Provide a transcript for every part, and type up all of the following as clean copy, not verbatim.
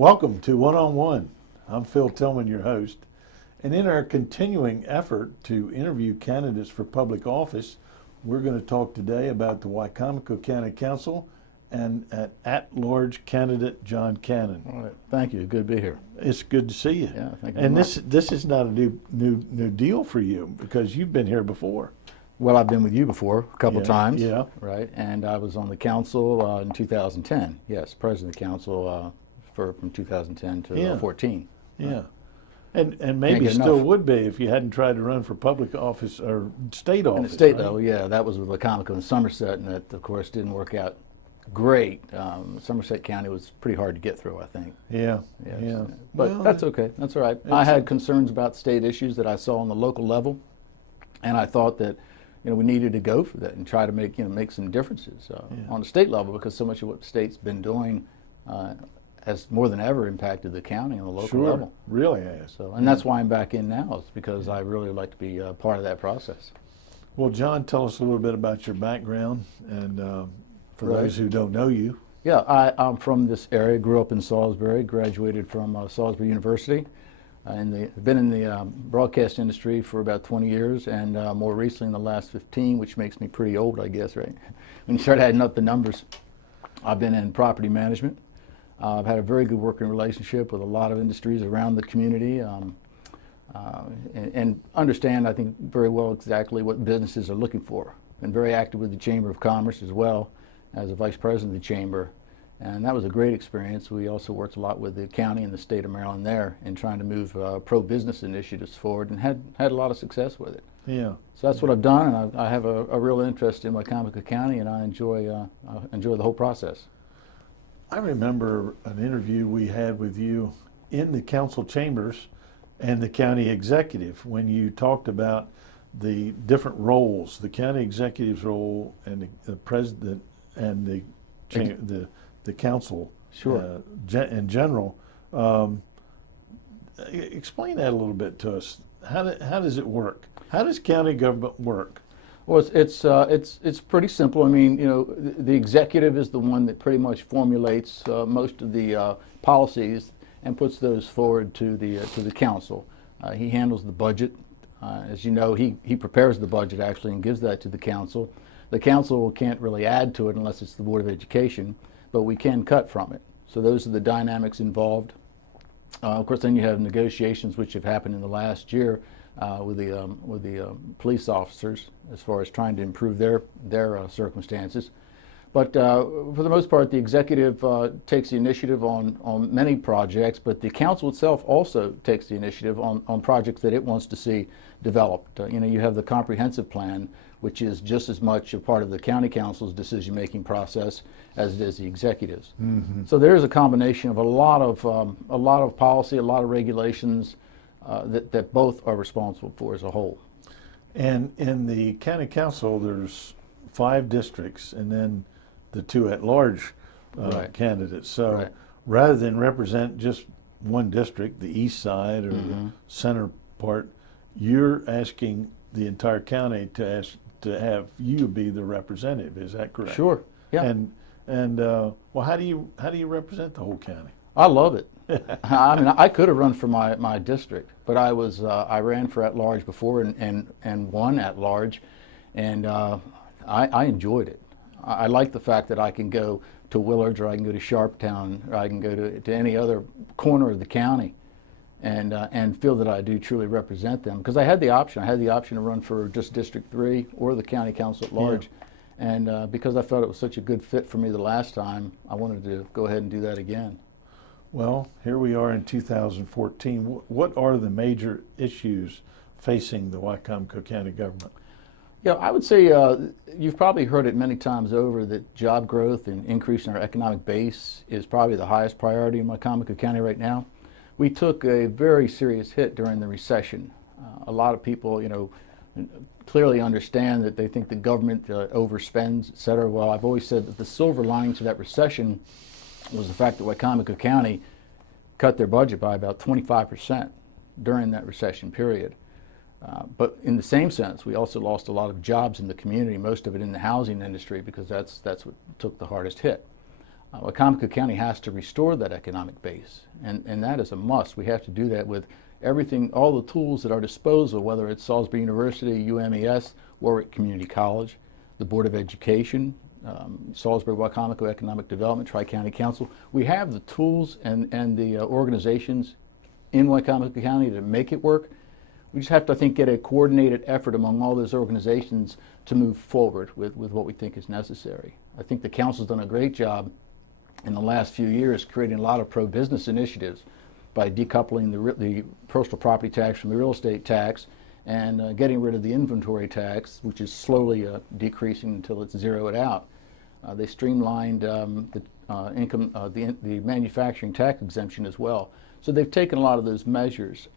Welcome to One on One. I'm Phil Tillman, your host. And in our continuing effort to interview candidates for public office, we're going to talk today about the Wicomico County Council and at-large candidate John Cannon. All right. Thank you. Good to be here. It's good to see you. Yeah, thank you. And this is not a new deal for you because you've been here before. Well, I've been with you before a couple times. Yeah. Right. And I was on the council in 2010. Yes, president of the council from 2010 to 14. Yeah. And maybe still would be if you hadn't tried to run for public office or state office. In the state right? level, yeah, that was with Wicomico and Somerset, and that, of course, didn't work out great. Somerset County was pretty hard to get through, I think. Yeah. Yes. Yeah. But Well, that's okay. That's all right. I had concerns about state issues that I saw on the local level, and I thought that we needed to go for that and try to make some differences on the state level, because so much of what the state's been doing has more than ever impacted the county on the local level. Really has. So, and that's why I'm back in now, is because I really would like to be part of that process. Well, John, tell us a little bit about your background and for Right. those who don't know you. Yeah, I'm from this area, grew up in Salisbury, graduated from Salisbury University. Been in the broadcast industry for about 20 years, and more recently in the last 15, which makes me pretty old, I guess, right? When you start adding up the numbers, I've been in property management. I've had a very good working relationship with a lot of industries around the community, and understand, I think, very well exactly what businesses are looking for. Been very active with the Chamber of Commerce as well as a vice president of the Chamber, and that was a great experience. We also worked a lot with the county and the state of Maryland there in trying to move pro-business initiatives forward, and had a lot of success with it. Yeah. So that's what I've done, and I have a real interest in Wicomico County, and I enjoy the whole process. I remember an interview we had with you in the council chambers and the county executive when you talked about the different roles, the county executive's role and the president and the council in general. Explain that a little bit to us. How does it work? How does county government work? Well, it's pretty simple. I mean, the executive is the one that pretty much formulates most of the policies and puts those forward to the council. He handles the budget. As you know, he prepares the budget actually and gives that to the council. The council can't really add to it unless it's the Board of Education, but we can cut from it. So those are the dynamics involved. Of course, then you have negotiations which have happened in the last year with the police officers as far as trying to improve their circumstances. But for the most part, the executive takes the initiative on many projects, but the council itself also takes the initiative on projects that it wants to see developed. You have the comprehensive plan, which is just as much a part of the county council's decision-making process as it is the executive's. Mm-hmm. So there is a combination of a lot of policy, a lot of regulations that both are responsible for as a whole. And in the county council, there's 5 districts, and then the 2 at-large candidates. So rather than represent just one district, the east side or the center part, you're asking the entire county to have you be the representative. Is that correct? Sure. Yeah. And well, how do you represent the whole county? I love it. I mean, I could have run for my district, but I ran for at-large before and won at-large, and I enjoyed it. I like the fact that I can go to Willard, or I can go to Sharptown, or I can go to any other corner of the county, and feel that I do truly represent them. Because I had the option. I had the option to run for just District 3 or the county council at large. Yeah. And because I felt it was such a good fit for me the last time, I wanted to go ahead and do that again. Well, here we are in 2014. What are the major issues facing the Wicomico County government? Yeah, I would say you've probably heard it many times over that job growth and increasing our economic base is probably the highest priority in Wicomico County right now. We took a very serious hit during the recession. A lot of people, clearly understand that they think the government overspends, et cetera. Well, I've always said that the silver lining to that recession was the fact that Wicomico County cut their budget by about 25% during that recession period. But in the same sense, we also lost a lot of jobs in the community, most of it in the housing industry, because that's what took the hardest hit. Wycomico County has to restore that economic base, and that is a must. We have to do that with everything, all the tools at our disposal, whether it's Salisbury University, UMES, Warwick Community College, the Board of Education, Salisbury Wycomico Economic Development, Tri-County Council. We have the tools and the organizations in Wycomico County to make it work. We just have to, I think, get a coordinated effort among all those organizations to move forward with what we think is necessary. I think the council's done a great job in the last few years creating a lot of pro-business initiatives by decoupling the personal property tax from the real estate tax and getting rid of the inventory tax, which is slowly decreasing until it's zeroed out. They streamlined the manufacturing tax exemption as well. So they've taken a lot of those measures.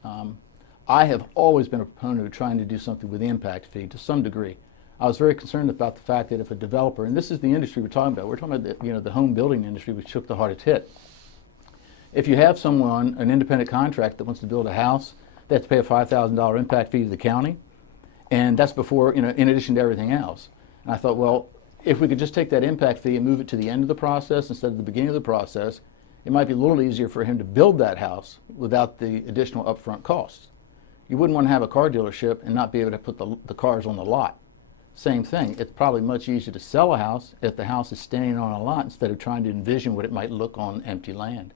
I have always been a proponent of trying to do something with the impact fee to some degree. I was very concerned about the fact that if a developer, and this is the industry we're talking about the home building industry, which took the hardest hit. If you have someone, an independent contractor that wants to build a house, they have to pay a $5,000 impact fee to the county, and that's before, in addition to everything else. And I thought, well, if we could just take that impact fee and move it to the end of the process instead of the beginning of the process, it might be a little easier for him to build that house without the additional upfront costs. You wouldn't want to have a car dealership and not be able to put the cars on the lot. Same thing, it's probably much easier to sell a house if the house is standing on a lot instead of trying to envision what it might look on empty land.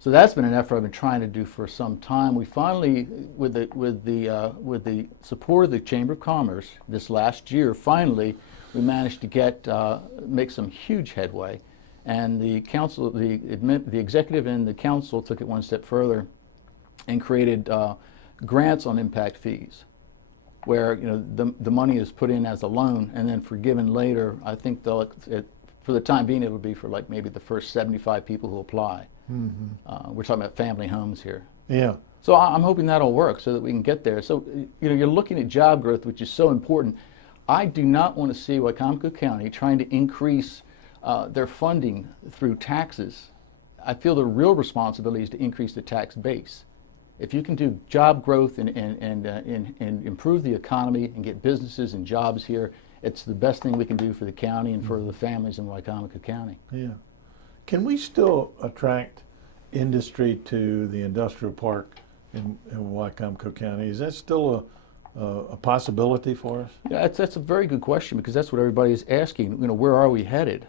So that's been an effort I've been trying to do for some time. We finally, with the support of the Chamber of Commerce this last year, finally we managed to make some huge headway. And the council, the executive and the council took it one step further and created grants on impact fees, where the money is put in as a loan and then forgiven later. I think for the time being it would be for like maybe the first 75 people who apply. We're talking about family homes here. Yeah. So I'm hoping that'll work so that we can get there. So you're looking at job growth, which is so important. I do not want to see Wycomico County trying to increase their funding through taxes. I feel the real responsibility is to increase the tax base. If you can do job growth and improve the economy and get businesses and jobs here, it's the best thing we can do for the county and for the families in Wycomico County. Yeah. Can we still attract industry to the industrial park in Wycomico County? Is that still a possibility for us? Yeah, that's a very good question, because that's what everybody is asking. Where are we headed?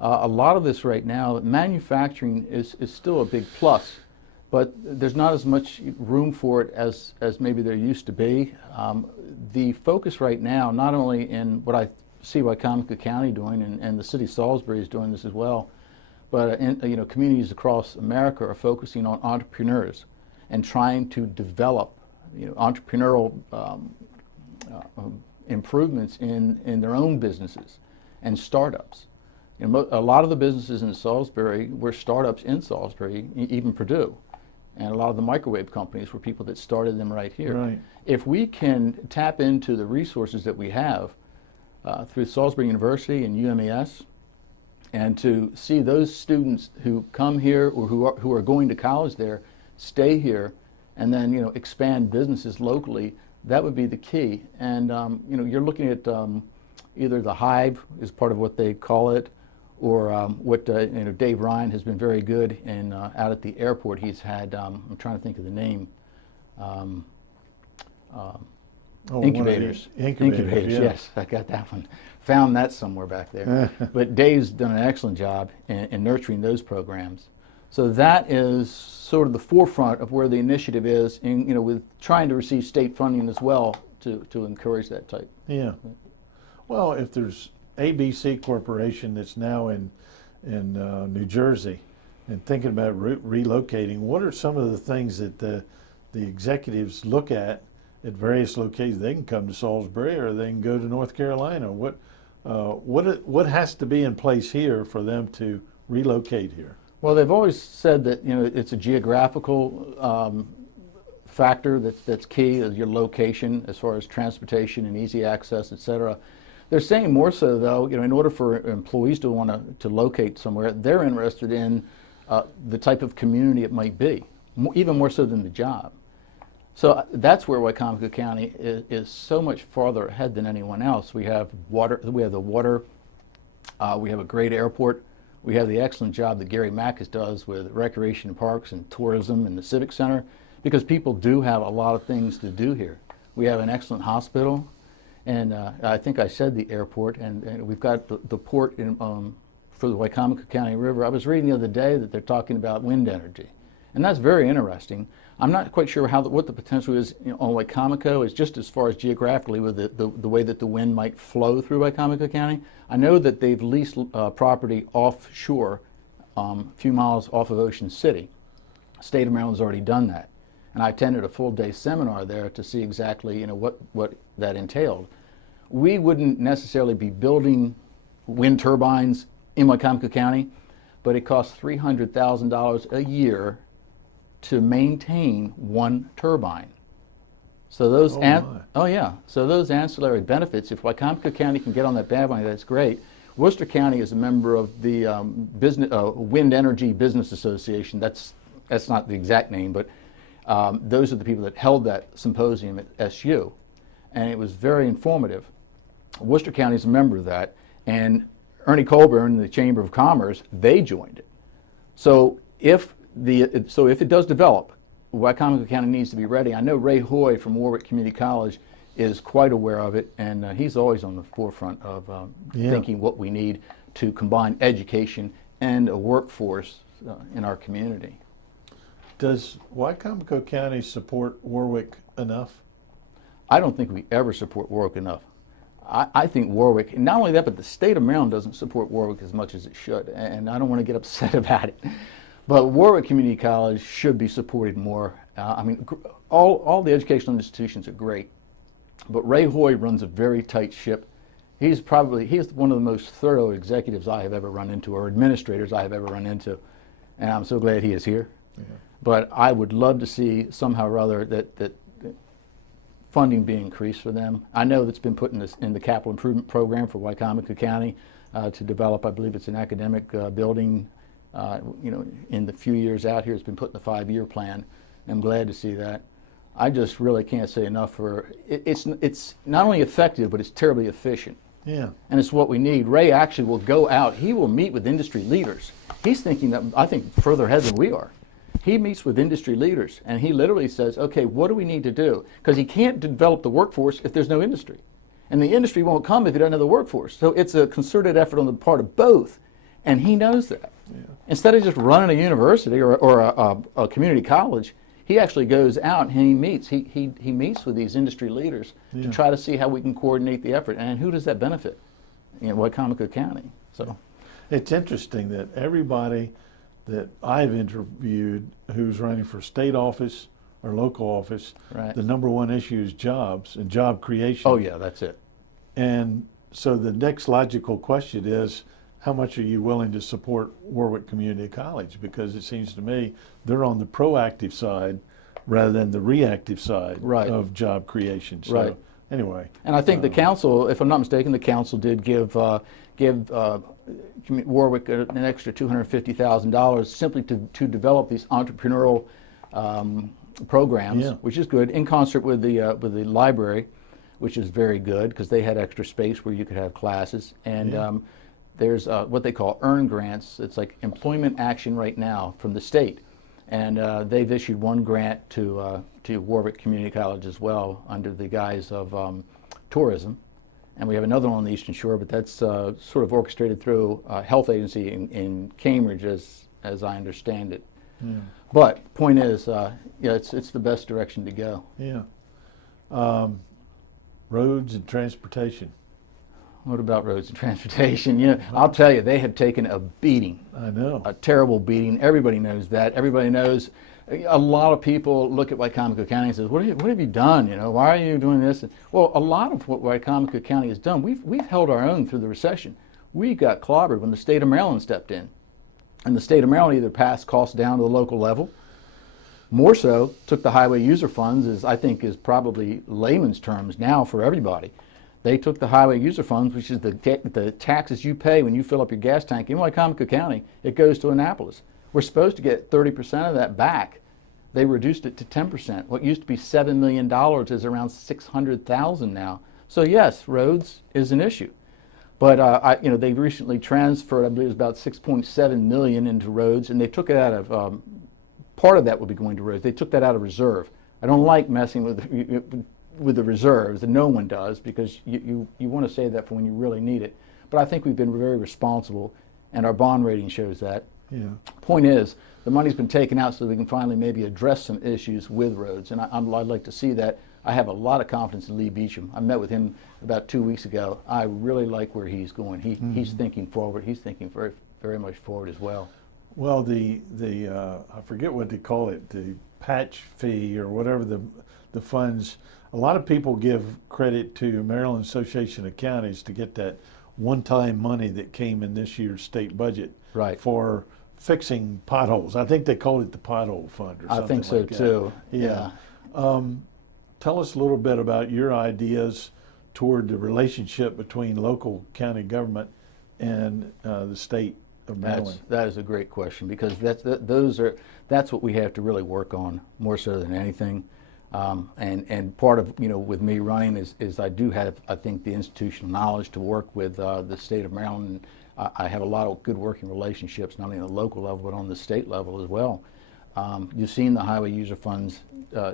A lot of this right now, manufacturing is still a big plus, but there's not as much room for it as maybe there used to be. The focus right now, not only in what I see Wycomico County doing, and the city of Salisbury is doing this as well, but communities across America are focusing on entrepreneurs and trying to develop entrepreneurial improvements in their own businesses and startups. A lot of the businesses in Salisbury were startups in Salisbury, even Purdue. And a lot of the microwave companies were people that started them right here. Right. If we can tap into the resources that we have through Salisbury University and UMES, and to see those students who come here or who are going to college there stay here, and then expand businesses locally, that would be the key. And you're looking at either the Hive is part of what they call it, or what Dave Ryan has been very good in out at the airport. He's had I'm trying to think of the name. Incubators. Incubators, yeah. Yes, I got that one. Found that somewhere back there. But Dave's done an excellent job in nurturing those programs. So that is sort of the forefront of where the initiative is, with trying to receive state funding as well to encourage that type. Yeah. Well, if there's ABC Corporation that's now in New Jersey and thinking about relocating, what are some of the things that the executives look at various locations? They can come to Salisbury or they can go to North Carolina. What has to be in place here for them to relocate here? Well, they've always said that it's a geographical factor that's key, is your location as far as transportation and easy access, et cetera. They're saying more so, though, in order for employees to want to locate somewhere, they're interested in the type of community it might be, even more so than the job. So that's where Wycomico County is so much farther ahead than anyone else. We have water. We have the water. We have a great airport. We have the excellent job that Gary Mackes does with recreation and parks and tourism and the Civic Center, because people do have a lot of things to do here. We have an excellent hospital, and I think I said the airport, and we've got the port in, for the Wicomico County River. I was reading the other day that they're talking about wind energy, and that's very interesting. I'm not quite sure what the potential is, on Wicomico, is just as far as geographically with the way that the wind might flow through Wicomico County. I know that they've leased property offshore, a few miles off of Ocean City. State of Maryland's already done that. And I attended a full-day seminar there to see exactly what that entailed. We wouldn't necessarily be building wind turbines in Wicomico County, but it costs $300,000 a year to maintain one turbine. So those so those ancillary benefits, if Wicomico County can get on that bandwagon, that's great. Worcester County is a member of the Wind Energy Business Association. That's not the exact name, but those are the people that held that symposium at SU, and it was very informative. Worcester County is a member of that, and Ernie Colburn, the Chamber of Commerce, they joined it. So if it does develop, Wicomico County needs to be ready. I know Ray Hoy from Warwick Community College is quite aware of it, and he's always on the forefront of thinking what we need to combine education and a workforce in our community. Does Wicomico County support Warwick enough? I don't think we ever support Warwick enough. I think Warwick, and not only that, but the state of Maryland doesn't support Warwick as much as it should, and I don't want to get upset about it. But Warwick Community College should be supported more. I mean, all the educational institutions are great, but Ray Hoy runs a very tight ship. He's one of the most thorough executives I have ever run into, or administrators I have ever run into, and I'm so glad he is here. Yeah. But I would love to see somehow or other that funding be increased for them. I know that's been put in the capital improvement program for Wicomico County to develop, I believe it's an academic building. In the few years out here, it's been put in the 5-year plan. I'm glad to see that. I just really can't say enough for it's not only effective, but it's terribly efficient. Yeah. And it's what we need. Ray actually will go out. He will meet with industry leaders. He's thinking that, I think, further ahead than we are. He meets with industry leaders, and he literally says, okay, what do we need to do? Because he can't develop the workforce if there's no industry. And the industry won't come if you don't have the workforce. So it's a concerted effort on the part of both, and he knows that. Yeah. Instead of just running a university or a community college, he actually goes out and he meets. He meets with these industry leaders to try to see how we can coordinate the effort. And who does that benefit? Wicomico County. So it's interesting that everybody that I've interviewed who's running for state office or local office, right, the number one issue is jobs and job creation. Oh yeah, that's it. And so the next logical question is, how much are you willing to support Warwick Community College? Because it seems to me they're on the proactive side rather than the reactive side of job creation. So anyway. And I think the council, if I'm not mistaken, the council did give Warwick an extra $250,000 simply to develop these entrepreneurial programs, which is good, in concert with the library, which is very good because they had extra space where you could have classes. And there's what they call earn grants. It's like employment action right now from the state. And they've issued one grant to Warwick Community College as well under the guise of tourism. And we have another one on the Eastern Shore, but that's sort of orchestrated through a health agency in Cambridge, as I understand it. Yeah. But point is, it's the best direction to go. Yeah. Roads and transportation. What about roads and transportation? I'll tell you, they have taken a beating. I know. A terrible beating. Everybody knows that. Everybody knows. A lot of people look at Wicomico County and says, what have you done? Why are you doing this? Well, a lot of what Wicomico County has done, we've held our own through the recession. We got clobbered when the state of Maryland stepped in. And the state of Maryland either passed costs down to the local level, more so took the highway user funds, as I think is probably layman's terms now for everybody. They took the highway user funds, which is the taxes you pay when you fill up your gas tank in Wicomico County. It goes to Annapolis. We're supposed to get 30% of that back. They reduced it to 10%. What used to be $7 million is around $600,000 now. So yes, roads is an issue. But they recently transferred, I believe it was about 6.7 million into roads, and they took it out of part of that would be going to roads. They took that out of reserve. I don't like messing with the reserves, and no one does, because you want to save that for when you really need it. But I think we've been very responsible, and our bond rating shows that. Yeah. Point is, the money's been taken out so we can finally maybe address some issues with roads, and I'd like to see that. I have a lot of confidence in Lee Beecham. I met with him about 2 weeks ago. I really like where he's going. He's thinking forward. He's thinking very, very much forward as well. Well, the I forget what they call it, the patch fee or whatever the funds. A lot of people give credit to Maryland Association of Counties to get that one-time money that came in this year's state budget Right. for fixing potholes. I think they called it the pothole fund or something I think so like that. too. Yeah. Tell us a little bit about your ideas toward the relationship between local county government and the state of Maryland. That is a great question, because that's what we have to really work on more so than anything. And part of with me running is I do have, I think, the institutional knowledge to work with the state of Maryland. I have a lot of good working relationships, not only on the local level but on the state level as well. You've seen the highway user funds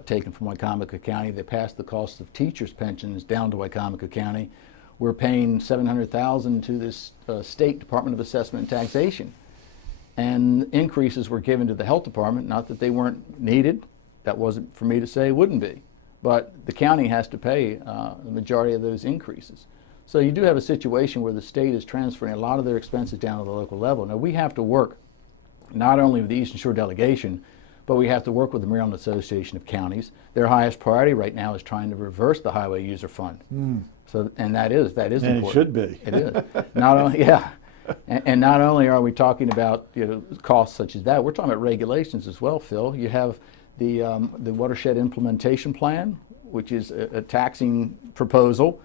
taken from Wycomico County. They passed the cost of teachers' pensions down to Wycomico County. We're paying $700,000 to this State Department of Assessment and Taxation, and increases were given to the health department. Not that they weren't needed. That wasn't for me to say wouldn't be, but the county has to pay the majority of those increases. So you do have a situation where the state is transferring a lot of their expenses down to the local level. Now we have to work not only with the Eastern Shore delegation, but we have to work with the Maryland Association of Counties. Their highest priority right now is trying to reverse the Highway User Fund. So, and that is And important. it should be. It is. Not only, yeah. And not only are we talking about costs such as that, we're talking about regulations as well, Phil. You have the Watershed Implementation Plan, which is a taxing proposal,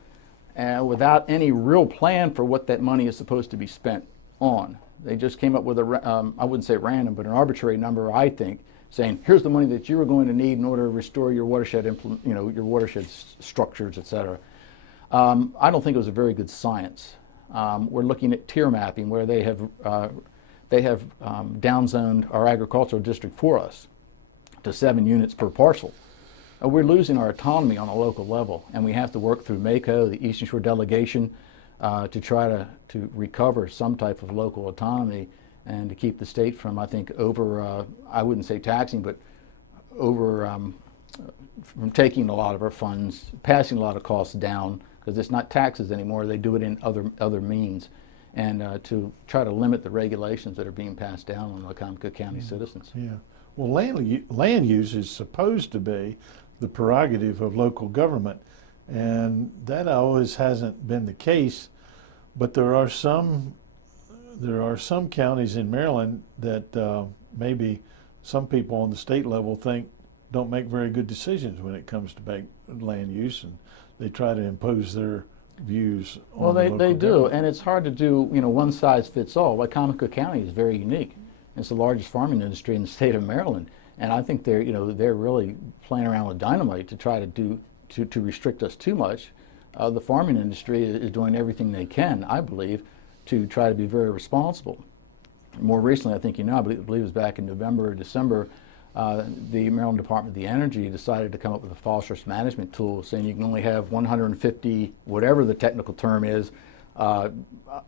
without any real plan for what that money is supposed to be spent on. They just came up with I wouldn't say random, but an arbitrary number, I think, saying here's the money that you are going to need in order to restore your watershed, your watershed structures, et cetera. I don't think it was a very good science. We're looking at tier mapping, where they have downzoned our agricultural district for us to 7 units per parcel. We're losing our autonomy on a local level, and we have to work through MACO, the Eastern Shore delegation, to try to recover some type of local autonomy and to keep the state from, I think, I wouldn't say taxing, but from taking a lot of our funds, passing a lot of costs down, because it's not taxes anymore. They do it in other means, and to try to limit the regulations that are being passed down on Wycomico County citizens. Yeah. Well, land use is supposed to be the prerogative of local government, and that always hasn't been the case. But there are some counties in Maryland that maybe some people on the state level think don't make very good decisions when it comes to land use, and they try to impose their views on Well, the local they do, government. and it's hard to do, one size fits all. Wycomico County is very unique. It's the largest farming industry in the state of Maryland, and I think they're really playing around with dynamite to try to restrict us too much. The farming industry is doing everything they can, I believe, to try to be very responsible. More recently, I think I believe it was back in November or December, the Maryland Department of the Energy decided to come up with a phosphorus management tool, saying you can only have 150, whatever the technical term is,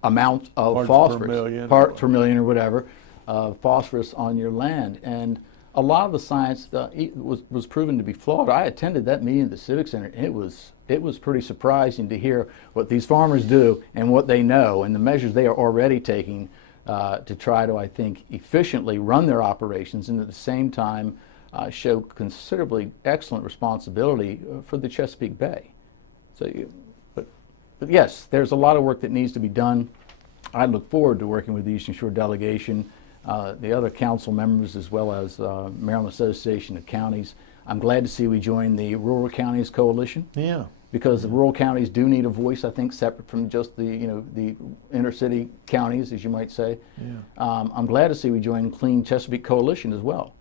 amount of phosphorus, parts per million or whatever, phosphorus on your land. And a lot of the science was proven to be flawed. I attended that meeting at the Civic Center. It was pretty surprising to hear what these farmers do and what they know and the measures they are already taking to try to, I think, efficiently run their operations, and at the same time show considerably excellent responsibility for the Chesapeake Bay. So, but yes, there's a lot of work that needs to be done. I look forward to working with the Eastern Shore delegation, the other council members, as well as Maryland Association of Counties. I'm glad to see we joined the Rural Counties Coalition. Yeah. Because the rural counties do need a voice, I think, separate from just the the inner city counties, as you might say. Yeah. I'm glad to see we joined Clean Chesapeake Coalition as well,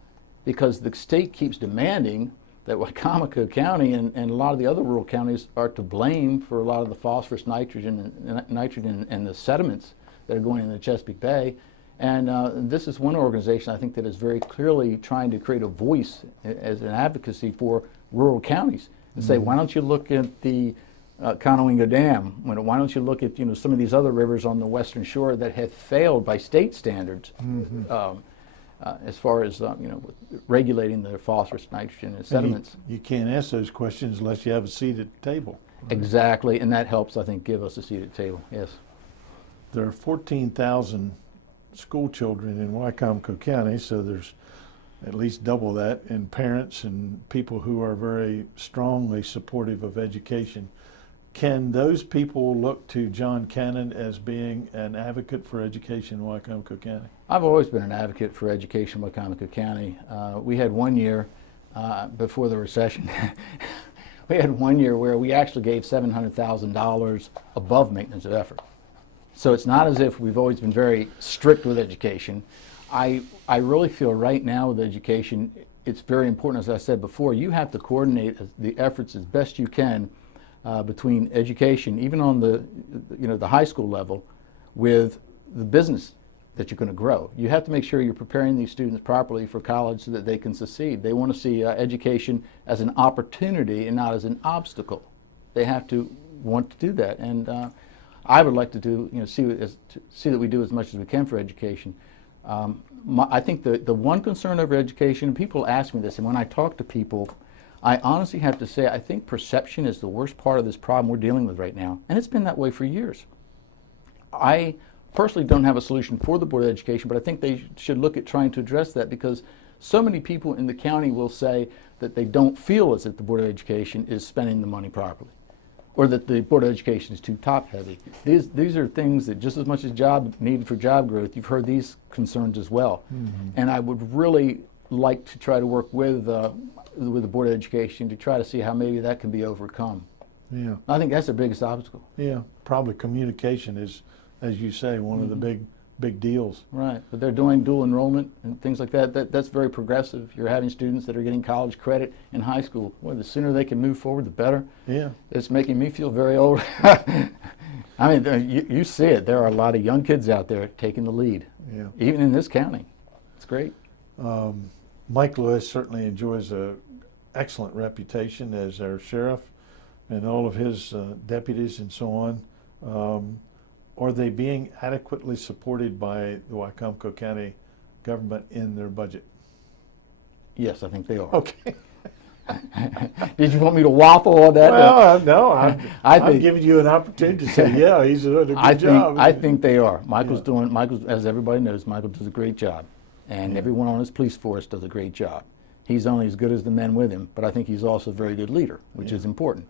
because the state keeps demanding that Wicomico County and a lot of the other rural counties are to blame for a lot of the phosphorus, nitrogen and the sediments that are going in the Chesapeake Bay. And this is one organization I think that is very clearly trying to create a voice as an advocacy for rural counties and say, why don't you look at the Conowingo Dam? Why don't you look at some of these other rivers on the western shore that have failed by state standards as far as regulating the phosphorus, nitrogen, and sediments. You can't ask those questions unless you have a seat at the table. Exactly, and that helps, I think, give us a seat at the table. Yes. There are 14,000 school children in Wicomico County, so there's at least double that, and parents and people who are very strongly supportive of education. Can those people look to John Cannon as being an advocate for education in Wicomico County? I've always been an advocate for education in Wicomico County. We had one year before the recession, we had one year where we actually gave $700,000 above maintenance of effort. So it's not as if we've always been very strict with education. I really feel right now with education, it's very important, as I said before, you have to coordinate the efforts as best you can between education, even on the high school level, with the business that you're going to grow. You have to make sure you're preparing these students properly for college so that they can succeed. They want to see education as an opportunity and not as an obstacle. They have to want to do that, and I would like to see that we do as much as we can for education. I think the one concern over education, and people ask me this, and when I talk to people, I honestly have to say I think perception is the worst part of this problem we're dealing with right now, and it's been that way for years. I personally don't have a solution for the Board of Education, but I think they should look at trying to address that, because so many people in the county will say that they don't feel as if the Board of Education is spending the money properly, or that the Board of Education is too top-heavy. These are things that just as much as job needed for job growth, you've heard these concerns as well. And I would really like to try to work with the Board of Education to try to see how maybe that can be overcome. Yeah. I think that's the biggest obstacle. Yeah, probably communication is, as you say, one of the big deals. Right, but they're doing dual enrollment and things like that. That's very progressive. You're having students that are getting college credit in high school. Well, the sooner they can move forward, the better. Yeah. It's making me feel very old. I mean, you see it. There are a lot of young kids out there taking the lead, even in this county. It's great. Mike Lewis certainly enjoys an excellent reputation as our sheriff and all of his deputies and so on. Are they being adequately supported by the Wicomico County government in their budget? Yes, I think they are. Okay. Did you want me to waffle on that? Well, no, I'm giving you an opportunity to say, yeah, he's doing a good job. I think they are. Michael, as everybody knows, Michael does a great job. And everyone on his police force does a great job. He's only as good as the men with him, but I think he's also a very good leader, which is important.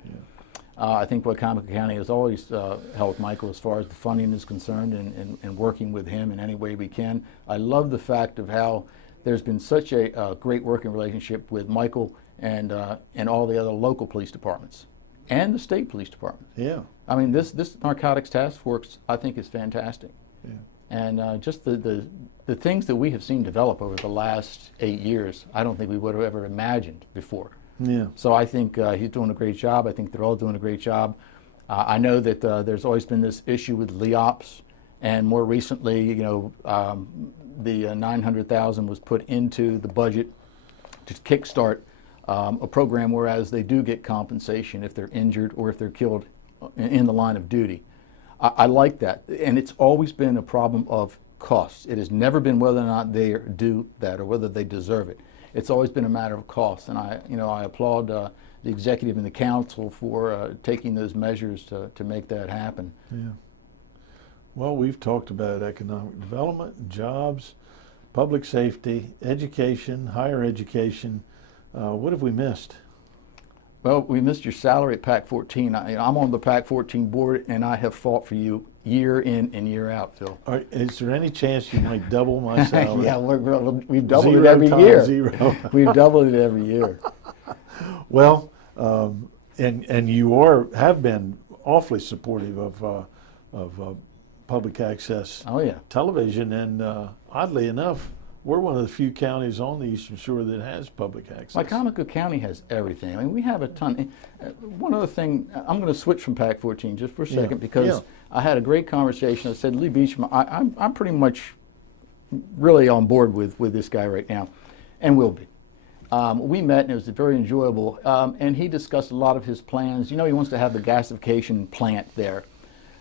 I think Wicomico County has always helped Michael as far as the funding is concerned, and working with him in any way we can. I love the fact of how there's been such a great working relationship with Michael and all the other local police departments and the state police department. Yeah. I mean, this narcotics task force, I think, is fantastic. Yeah. And just the things that we have seen develop over the last 8 years, I don't think we would have ever imagined before. Yeah. So I think he's doing a great job. I think they're all doing a great job. I know that there's always been this issue with LEOPS, and more recently, the $900,000 was put into the budget to kickstart a program, whereas they do get compensation if they're injured or if they're killed in the line of duty. I like that, and it's always been a problem of costs. It has never been whether or not they do that or whether they deserve it. It's always been a matter of cost, and I applaud the executive and the council for taking those measures to make that happen. Yeah. Well, we've talked about economic development, jobs, public safety, education, higher education. What have we missed? Well, we missed your salary at PAC 14. I'm on the PAC 14 board, and I have fought for you year in and year out, Phil. Is there any chance you might double my salary? Yeah, we've doubled it every year. Zero. We've doubled it every year. Well, and you have been awfully supportive of public access Oh yeah. television, and oddly enough, we're one of the few counties on the Eastern Shore that has public access. Wycomico County has everything. I mean, we have a ton. One other thing, I'm going to switch from PAC 14 just for a second because I had a great conversation. I said, Lee Beecham, I'm pretty much really on board with this guy right now, and will be. We met, and it was very enjoyable, and he discussed a lot of his plans. You know, he wants to have the gasification plant there.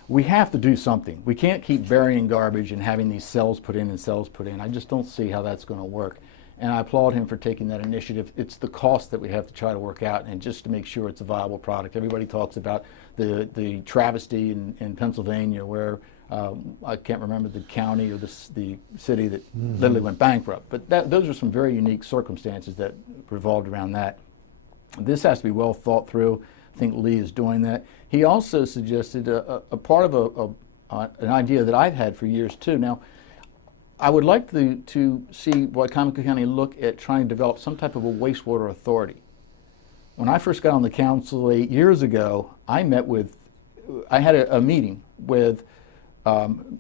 We have to do something. We can't keep burying garbage and having these cells put in and cells put in. I just don't see how that's going to work. And I applaud him for taking that initiative. It's the cost that we have to try to work out, and just to make sure it's a viable product. Everybody talks about the travesty in Pennsylvania where I can't remember the county or the city that literally went bankrupt. But those are some very unique circumstances that revolved around that. This has to be well thought through. I think Lee is doing that. He also suggested a part of an idea that I've had for years too. Now, I would like to see Wycomico County look at trying to develop some type of a wastewater authority. When I first got on the council 8 years ago, I had a meeting with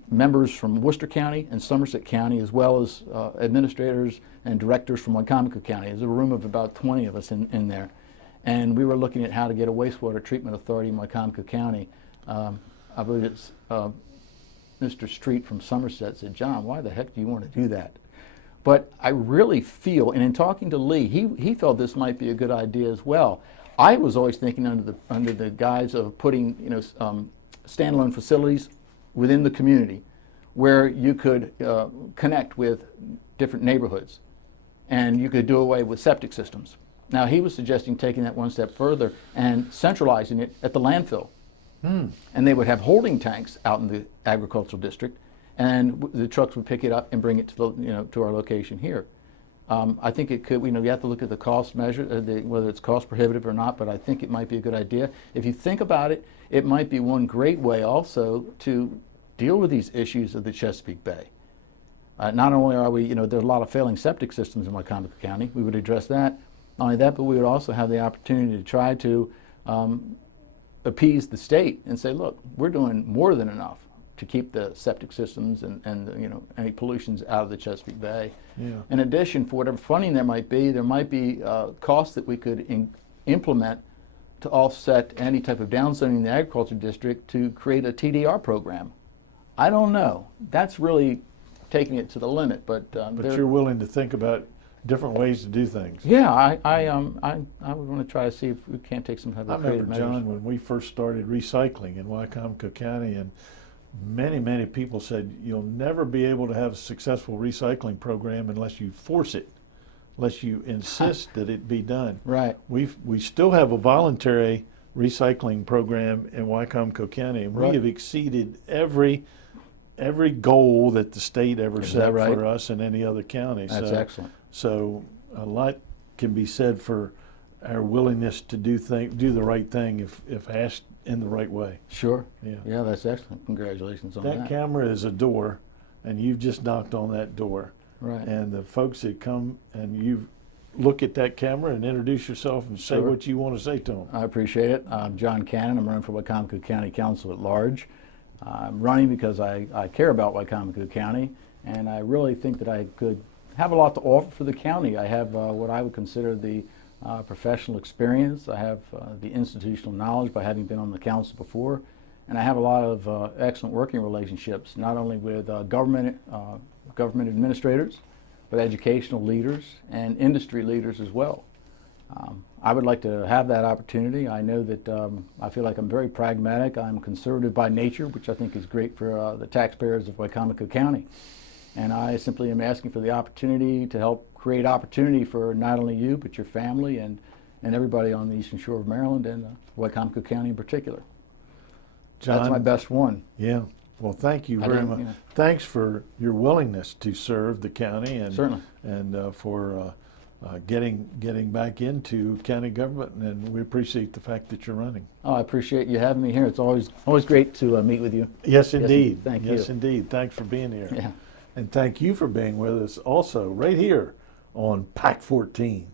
members from Worcester County and Somerset County, as well as administrators and directors from Wycomico County. There's a room of about 20 of us in there. And we were looking at how to get a wastewater treatment authority in Wycomico County. I believe it's Mr. Street from Somerset said, John, why the heck do you want to do that? But I really feel, and in talking to Lee, he felt this might be a good idea as well. I was always thinking under the guise of putting standalone facilities within the community where you could connect with different neighborhoods, and you could do away with septic systems. Now, he was suggesting taking that one step further and centralizing it at the landfill. And they would have holding tanks out in the agricultural district, and the trucks would pick it up and bring it to to our location here. I think it could. You have to look at the cost measure, whether it's cost prohibitive or not. But I think it might be a good idea. If you think about it, it might be one great way also to deal with these issues of the Chesapeake Bay. Not only are we, there's a lot of failing septic systems in Wycomico County. We would address that. Not only that, but we would also have the opportunity to try to appease the state and say, look, we're doing more than enough to keep the septic systems and any pollutions out of the Chesapeake Bay. Yeah. In addition, for whatever funding there might be costs that we could implement to offset any type of downzoning in the agriculture district to create a TDR program. I don't know. That's really taking it to the limit, but you're willing to think about different ways to do things. Yeah, I would want to try to see if we can't take some type of creative measures. I remember, John, when we first started recycling in Wycomico County, and many people said you'll never be able to have a successful recycling program unless you force it, unless you insist that it be done. Right. We still have a voluntary recycling program in Wycomico County, and we have exceeded every goal that the state ever set for us in any other county. That's excellent. So a lot can be said for our willingness to do the right thing if asked in the right way. Sure. Yeah. Yeah, that's excellent. Congratulations on that. That camera is a door, and you've just knocked on that door. Right. And the folks that come and you look at that camera and introduce yourself and say what you want to say to them. I appreciate it. I'm John Cannon. I'm running for Wycomico County Council at Large. I'm running because I care about Wycomico County, and I really think that I could have a lot to offer for the county. I have what I would consider the professional experience. I have the institutional knowledge by having been on the council before, and I have a lot of excellent working relationships, not only with government administrators, but educational leaders and industry leaders as well. I would like to have that opportunity. I know that I feel like I'm very pragmatic. I'm conservative by nature, which I think is great for the taxpayers of Wycomico County. And I simply am asking for the opportunity to help create opportunity for not only you, but your family and everybody on the Eastern Shore of Maryland and Wycomico County in particular. John, that's my best one. Yeah. Well, thank you very much. Thanks for your willingness to serve the county and certainly, and for getting back into county government, and we appreciate the fact that you're running. Oh, I appreciate you having me here. It's always great to meet with you. Yes, indeed. Thank you. Yes, indeed. Thanks for being here. Yeah. And thank you for being with us also right here on PAC 14.